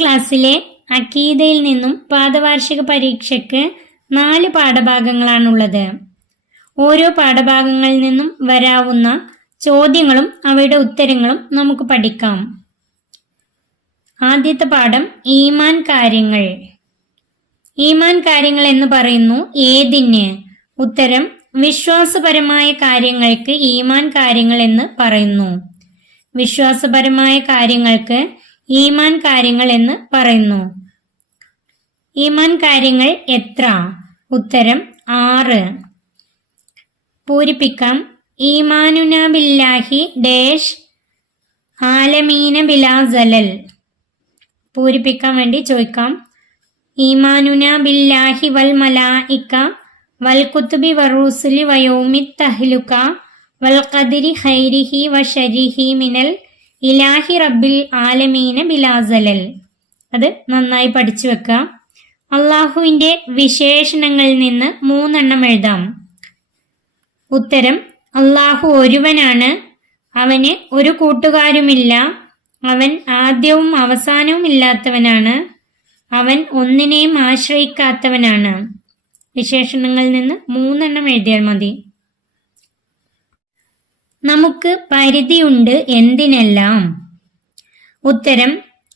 ക്ലാസ്സിലെ അഖീദയിൽ നിന്നും പാദവാർഷിക പരീക്ഷയ്ക്ക് 4 പാഠഭാഗങ്ങളാണുള്ളത്. ഓരോ പാഠഭാഗങ്ങളിൽ നിന്നും വരാവുന്ന ചോദ്യങ്ങളും അവയുടെ ഉത്തരങ്ങളും നമുക്ക് പഠിക്കാം. ആദ്യത്തെ പാഠം ഈമാൻ കാര്യങ്ങൾ. ഈമാൻ കാര്യങ്ങൾ എന്ന് പറയുന്നു ഏതിന്? ഉത്തരം വിശ്വാസപരമായ കാര്യങ്ങൾക്ക് ഈമാൻ കാര്യങ്ങൾ എന്ന് പറയുന്നു. വിശ്വാസപരമായ കാര്യങ്ങൾക്ക് ഈമാൻ കാര്യങ്ങൾ എന്ന് പറയുന്നു. ഈമാൻ കാര്യങ്ങൾ എത്ര? ഉത്തരം 6. പൂരിപ്പിക്കാം. ഈമാനുന ബില്ലാഹി ഡാഷ് ആലമീന ബിലാ സലൽ. പൂരിപ്പിക്കാൻ വേണ്ടി ചോദിക്കാം. ഈമാനുന ബില്ലാഹി വൽ മലായിക വൽ കുതുബി വറൂസുലി വയൗമി തഹ്ലുക വൽ ഖദരി ഖൈരിഹി വശരിഹി മിനൽ ഇലാഹി റബ്ബിൽ ആലമീന ബിലാ സലൽ. അത് നന്നായി പഠിച്ചു വെക്കാം. അള്ളാഹുവിന്റെ വിശേഷണങ്ങളിൽ നിന്ന് 3 എണ്ണം എഴുതാം. ഉത്തരം അള്ളാഹു ഒരുവനാണ്, അവന് ഒരു കൂട്ടുകാരുമില്ല, അവൻ ആദ്യവും അവസാനവും ഇല്ലാത്തവനാണ്, അവൻ ഒന്നിനെയും ആശ്രയിക്കാത്തവനാണ്. വിശേഷണങ്ങളിൽ നിന്ന് 3 എണ്ണം എഴുതിയാൽ മതി. നമുക്ക് പരിധിയുണ്ട് എന്തിനെല്ലാം? ഉത്തരം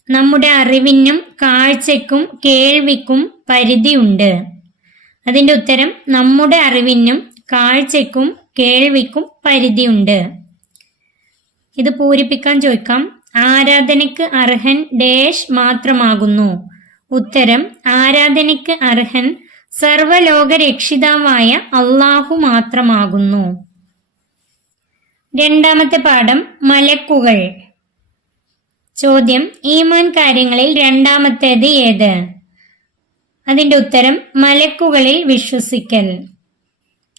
നമ്മുടെ അറിവിനും കാഴ്ചയ്ക്കും കേൾവിക്കും പരിധിയുണ്ട്. അതിന്റെ ഉത്തരം നമ്മുടെ അറിവിനും കാഴ്ചയ്ക്കും കേൾവിക്കും പരിധിയുണ്ട്. ഇത് പൂരിപ്പിക്കാൻ ചോദിക്കാം. ആരാധനയ്ക്ക് അർഹൻ ഡാഷ് മാത്രമാകുന്നു. ഉത്തരം ആരാധനയ്ക്ക് അർഹൻ സർവലോക രക്ഷിതാവായ അള്ളാഹു മാത്രമാകുന്നു. രണ്ടാമത്തെ പാഠം മലക്കുകൾ. ചോദ്യം ഈമാൻ കാര്യങ്ങളിൽ രണ്ടാമത്തേത് ഏത്? അതിന്റെ ഉത്തരം മലക്കുകളിൽ വിശ്വസിക്കൽ.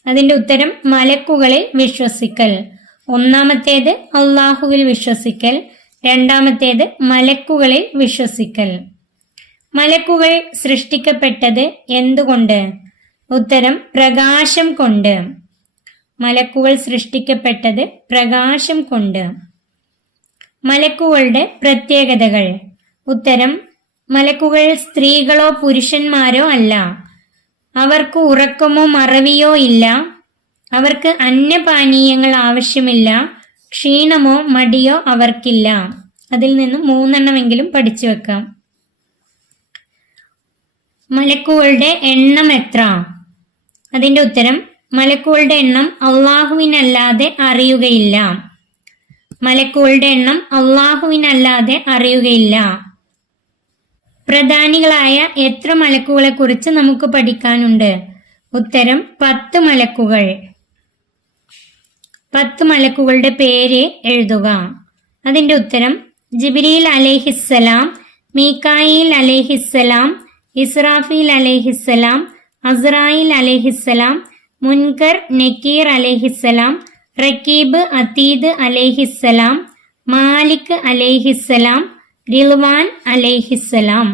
അതിന്റെ ഉത്തരം മലക്കുകളിൽ വിശ്വസിക്കൽ. ഒന്നാമത്തേത് അള്ളാഹുവിൽ വിശ്വസിക്കൽ, രണ്ടാമത്തേത് മലക്കുകളിൽ വിശ്വസിക്കൽ. മലക്കുകൾ സൃഷ്ടിക്കപ്പെട്ടത് എന്തുകൊണ്ട്? ഉത്തരം പ്രകാശം കൊണ്ട്. മലക്കുകൾ സൃഷ്ടിക്കപ്പെട്ടത് പ്രകാശം കൊണ്ട്. മലക്കുകളുടെ പ്രത്യേകതകൾ. ഉത്തരം മലക്കുകൾ സ്ത്രീകളോ പുരുഷന്മാരോ അല്ല, അവർക്ക് ഉറക്കമോ മറവിയോ ഇല്ല, അവർക്ക് അന്നപാനീയങ്ങൾ ആവശ്യമില്ല, ക്ഷീണമോ മടിയോ അവർക്കില്ല. അതിൽ നിന്നും 3 എണ്ണമെങ്കിലും പഠിച്ചു വെക്കാം. മലക്കുകളുടെ എണ്ണം എത്ര? അതിന്റെ ഉത്തരം മലക്കുകളുടെ എണ്ണം അള്ളാഹുവിനല്ലാതെ അറിയുകയില്ല. മലക്കുകളുടെ എണ്ണം അള്ളാഹുവിനല്ലാതെ അറിയുകയില്ല. പ്രധാനികളായ എത്ര മലക്കുകളെ കുറിച്ച് നമുക്ക് പഠിക്കാനുണ്ട്? ഉത്തരം 10 മലക്കുകൾ. 10 മലക്കുകളുടെ പേര് എഴുതുക. അതിന്റെ ഉത്തരം ജിബ്രീൽ അലൈഹിസ്സലാം, മീകായിൽ അലൈഹിസ്സലാം, ഇസ്രാഫീൽ അലൈഹിസ്സലാം, അസ്രായിൽ അലൈഹിസ്സലാം, മുൻകർ നക്കീർ അലൈഹിസ്സലാം, റക്കീബ് അതീദ് അലൈഹിസ്സലാം, മാലിക് അലൈഹിസ്സലാം, റിൽവാൻ അലൈഹിസ്സലാം.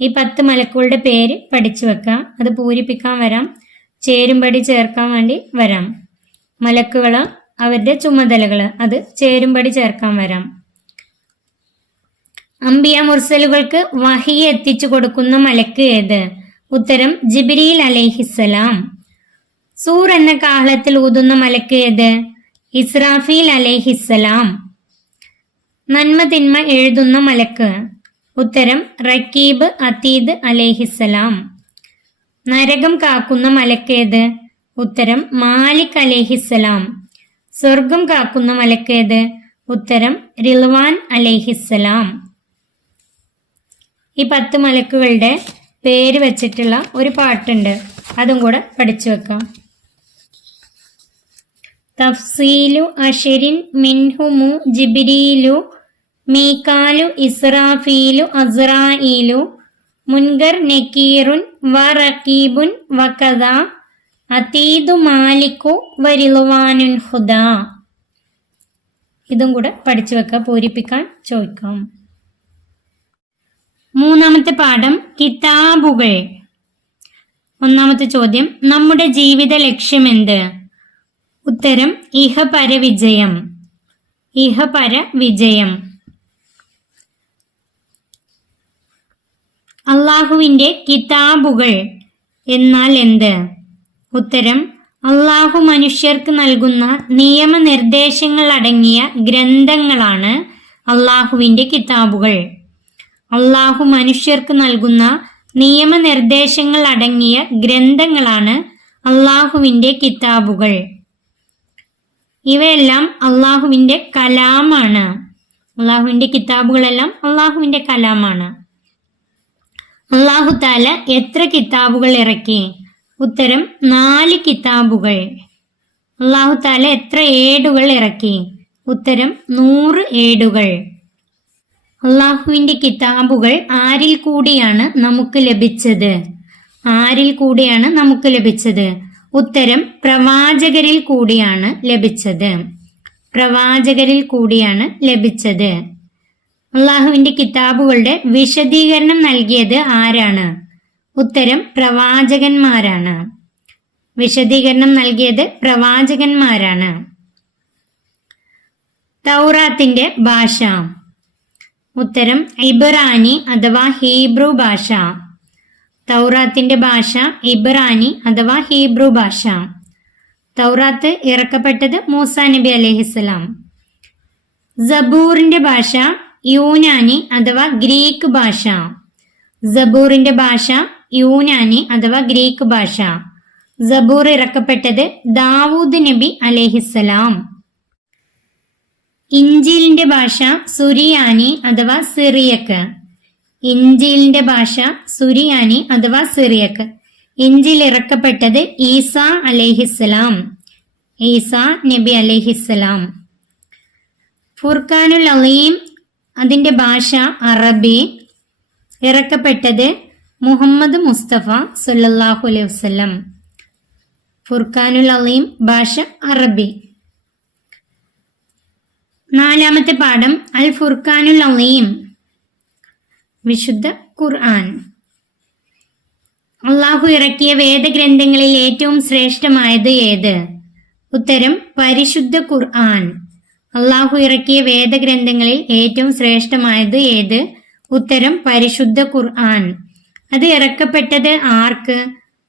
ഈ 10 മലക്കുകളുടെ പേര് പഠിച്ചു വെക്കാം. അത് പൂരിപ്പിക്കാൻ വരാം, ചേരുംപടി ചേർക്കാൻ വേണ്ടി വരാം. മലക്കുകള് അവരുടെ ചുമതലകള് അത് ചേരുംപടി ചേർക്കാൻ വരാം. അംബിയ മുർസലുകൾക്ക് വഹി എത്തിച്ചു കൊടുക്കുന്ന മലക്ക് ഏത്? ഉത്തരം ജിബ്രീൽ അലൈഹിസ്സലാം. സൂർ എന്ന കാഹളത്തിൽ ഊതുന്ന മലക്ക് ഏത്? ഇസ്രാഫീൽ അലൈഹിസ്സലാം. നന്മ തിന്മ എഴുതുന്ന മലക്ക്? ഉത്തരം റക്കീബ് അതീദ് അലൈഹിസ്സലാം. നരകം കാക്കുന്ന മലക്ക് ഏത്? ഉത്തരം മാലിക് അലൈഹിസ്സലാം. സ്വർഗം കാക്കുന്ന മലക്ക് ഏത്? ഉത്തരം റിൽവാൻ അലൈഹിസ്സലാം. ഈ 10 മലക്കുകളുടെ പേര് വെച്ചിട്ടുള്ള ഒരു പാട്ടുണ്ട്, അതും കൂടെ പഠിച്ചു വെക്കാം. തഫ്സീലു അഷരിൻ മിൻഹുമു ജിബ്രീലു മീകാലു ഇസ്രാഫീലു അസ്രായീലു മുൻകർ നക്കീറുൻ വ റഖീബുൻ വകദ അതീദു മാലിക്കു വരിൽവാനുൻ ഹുദാ. ഇതും കൂടെ പഠിച്ചു വെക്കാം, പൂരിപ്പിക്കാൻ ചോദിക്കാം. മൂന്നാമത്തെ പാഠം കിതാബുകൾ. ഒന്നാമത്തെ ചോദ്യം നമ്മുടെ ജീവിത ലക്ഷ്യം എന്ത്? ഉത്തരം ഇഹപര വിജയം. ഇഹപര വിജയം. അള്ളാഹുവിന്റെ കിതാബുകൾ എന്നാൽ എന്ത്? ഉത്തരം അള്ളാഹു മനുഷ്യർക്ക് നൽകുന്ന നിയമനിർദ്ദേശങ്ങൾ അടങ്ങിയ ഗ്രന്ഥങ്ങളാണ് അള്ളാഹുവിന്റെ കിതാബുകൾ. അള്ളാഹു മനുഷ്യർക്ക് നൽകുന്ന നിയമനിർദ്ദേശങ്ങൾ അടങ്ങിയ ഗ്രന്ഥങ്ങളാണ് അള്ളാഹുവിന്റെ കിതാബുകൾ. ഇവയെല്ലാം അള്ളാഹുവിന്റെ കലാമാണ്. അള്ളാഹുവിന്റെ കിതാബുകളെല്ലാം അള്ളാഹുവിന്റെ കലാമാണ്. അള്ളാഹു താല എത്ര കിതാബുകൾ ഇറക്കി? ഉത്തരം 4 കിതാബുകൾ. അള്ളാഹു താല എത്ര ഏടുകൾ ഇറക്കി? ഉത്തരം 100 ഏടുകൾ. അള്ളാഹുവിന്റെ കിതാബുകൾ ആരിൽ കൂടിയാണ് നമുക്ക് ലഭിച്ചത്? ആരിൽ കൂടിയാണ് നമുക്ക് ലഭിച്ചത്? ഉത്തരം പ്രവാചകരിൽ കൂടിയാണ് ലഭിച്ചത്. പ്രവാചകരിൽ കൂടിയാണ് ലഭിച്ചത്. അള്ളാഹുവിന്റെ കിതാബുകളുടെ വിശദീകരണം നൽകിയത് ആരാണ്? ഉത്തരം പ്രവാചകന്മാരാണ്. വിശദീകരണം നൽകിയത് പ്രവാചകന്മാരാണ്. തൗറാത്തിന്റെ ഭാഷ. ഉത്തരം ഇബ്രാനി അഥവാ ഹീബ്രു ഭാഷ. തൗറാത്തിന്റെ ഭാഷ ഇബ്രാനി അഥവാ ഹീബ്രു ഭാഷ. തൗറാത്ത് ഇറക്കപ്പെട്ടത് മൂസാ നബി അലൈഹിസ്സലാം. സബൂറിന്റെ ഭാഷ യൂനാനി അഥവാ ഗ്രീക്ക് ഭാഷ. സബൂറിന്റെ ഭാഷ യൂനാനി അഥവാ ഗ്രീക്ക് ഭാഷ. സബൂർ ഇറക്കപ്പെട്ടത് ദാവൂദ് നബി അലൈഹിസ്സലാം. ഇഞ്ചീലിന്റെ ഭാഷ സുറിയാനി അഥവാ സിറിയക്ക്. ഇഞ്ചീലിന്റെ ഭാഷ സുറിയാനി അഥവാ സിറിയക്ക്. ഇഞ്ചിൽ ഇറക്കപ്പെട്ടത് ഈസാ അലൈഹിസ്സലാം. ഈസാ നബി അലൈഹിസ്സലാം. ഫുർഖാനുൽ അലീം അതിന്റെ ഭാഷ അറബി. ഇറക്കപ്പെട്ടത് മുഹമ്മദ് മുസ്തഫ സല്ലല്ലാഹു അലൈഹി വസല്ലം. ഫുർഖാനുൽ അലീം ഭാഷ അറബി. 4ാമത്തെ പാഠം അൽ ഫുർഖാനുൽ അലീം, വിശുദ്ധ ഖുർആൻ. അള്ളാഹു ഇറക്കിയ വേദഗ്രന്ഥങ്ങളിൽ ഏറ്റവും ശ്രേഷ്ഠമായത് ഏത്? ഉത്തരം പരിശുദ്ധ ഖുർആൻ. അള്ളാഹു ഇറക്കിയ വേദഗ്രന്ഥങ്ങളിൽ ഏറ്റവും ശ്രേഷ്ഠമായത് ഏത്? ഉത്തരം പരിശുദ്ധ ഖുർആൻ. അത് ഇറക്കപ്പെട്ടത് ആർക്ക്?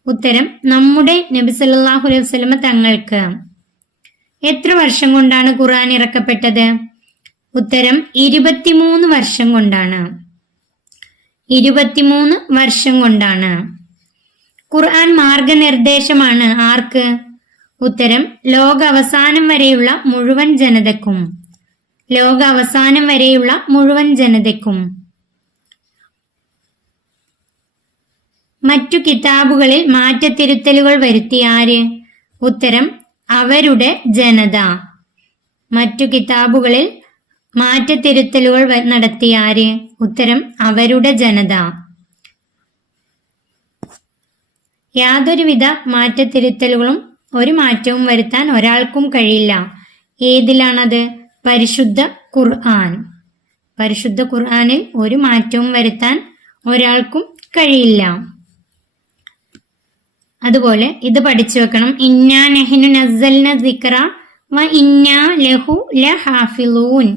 ഉത്തരം നമ്മുടെ നബി സല്ലല്ലാഹു അലൈഹി വസല്ലമ തങ്ങൾക്ക്. എത്ര വർഷം കൊണ്ടാണ് ഖുർആൻ ഇറക്കപ്പെട്ടത്? ഉത്തരം 23 വർഷം കൊണ്ടാണ്. 23 വർഷം കൊണ്ടാണ്. ഖുർആൻ മാർഗനിർദ്ദേശമാണ് ആർക്ക്? ഉത്തരം ലോക അവസാനം വരെയുള്ള മുഴുവൻ ജനതയ്ക്കും. ലോക അവസാനം വരെയുള്ള മുഴുവൻ ജനതയ്ക്കും. മറ്റു കിതാബുകളിൽ മാറ്റത്തിരുത്തലുകൾ വരുത്തിയ ആര്? ഉത്തരം അവരുടെ ജനത. മറ്റു കിതാബുകളിൽ മാറ്റത്തിരുത്തലുകൾ നടത്തിയ ആര്? ഉത്തരം അവരുടെ ജനത. യാതൊരുവിധ മാറ്റത്തിരുത്തലുകളും ഒരു മാറ്റവും വരുത്താൻ ഒരാൾക്കും കഴിയില്ല. ഏതിലാണത്? പരിശുദ്ധ ഖുർആൻ. പരിശുദ്ധ ഖുർആനിൽ ഒരു മാറ്റവും വരുത്താൻ ഒരാൾക്കും കഴിയില്ല. അതുപോലെ ഇത് പഠിച്ചു വെക്കണം. ഇന്നാ നഹ്നു നസ്സൽന ദിക്റ വ ഇന്നാ ലഹു ലഹാഫിളൂൻ.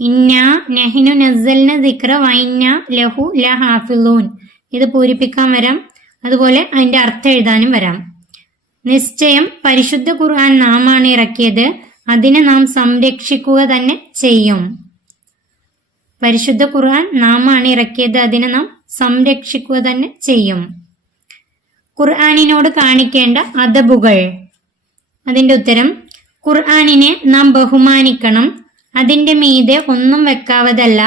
ഇന്നാ നഹ്നു നസ്സൽന ദിക്റ വ ഇന്നാ ലഹു ലഹാഫിളൂൻ. ഇത് പൂരിപ്പിക്കാൻ വരാം. അതുപോലെ അതിന്റെ അർത്ഥം എഴുതാനും വരാം. നിശ്ചയം പരിശുദ്ധ ഖുർആൻ നാമാണ് ഇറക്കിയത്, അതിനെ നാം സംരക്ഷിക്കുക തന്നെ ചെയ്യും. പരിശുദ്ധ ഖുർആൻ നാമാണ് ഇറക്കിയത്, അതിനെ നാം സംരക്ഷിക്കുക തന്നെ ചെയ്യും. ഖുർആനിനോട് കാണിക്കേണ്ട അദബുകൾ. അതിന്റെ ഉത്തരം ഖുർആനിനെ നാം ബഹുമാനിക്കണം. അതിന്റെ മീതെ ഒന്നും വെക്കാവതല്ല.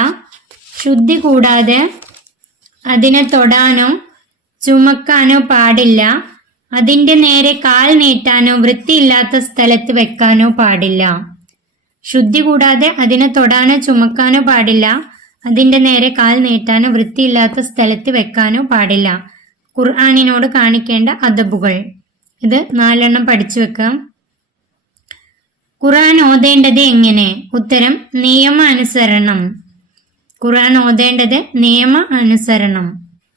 ശുദ്ധി കൂടാതെ അതിനെ തൊടാനോ ചുമക്കാനോ പാടില്ല. അതിന്റെ നേരെ കാൽ നീട്ടാനോ വൃത്തിയില്ലാത്ത സ്ഥലത്ത് വെക്കാനോ പാടില്ല. ശുദ്ധി കൂടാതെ അതിനെ തൊടാനോ ചുമക്കാനോ പാടില്ല. അതിന്റെ നേരെ കാൽ നീട്ടാനോ വൃത്തിയില്ലാത്ത സ്ഥലത്ത് വെക്കാനോ പാടില്ല. ഖുർആനിനോട് കാണിക്കേണ്ട അദബുകൾ. ഇത് 4 പഠിച്ചു വെക്കാം. ഖുർആൻ ഓതേണ്ടത് എങ്ങനെ? ഉത്തരം നിയമ അനുസരണം. ഖുർആൻ ഓതേണ്ടത് നിയമ അനുസരണം.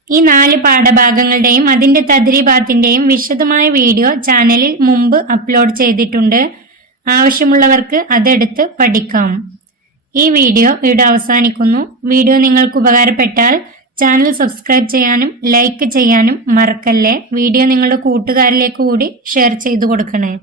ഈ 4 പാഠഭാഗങ്ങളുടെയും അതിന്റെ തദ്രീബാത്തിന്റെയും വിശദമായ വീഡിയോ ചാനലിൽ മുമ്പ് അപ്ലോഡ് ചെയ്തിട്ടുണ്ട്. ആവശ്യമുള്ളവർക്ക് അതെടുത്ത് പഠിക്കാം. ഈ വീഡിയോ ഇവിടെ അവസാനിക്കുന്നു. വീഡിയോ നിങ്ങൾക്ക് ഉപകാരപ്പെട്ടാൽ ചാനൽ സബ്സ്ക്രൈബ് ചെയ്യാനും ലൈക്ക് ചെയ്യാനും മറക്കല്ലേ. വീഡിയോ നിങ്ങളുടെ കൂട്ടുകാരിലേക്ക് കൂടി ഷെയർ ചെയ്തു കൊടുക്കണേ.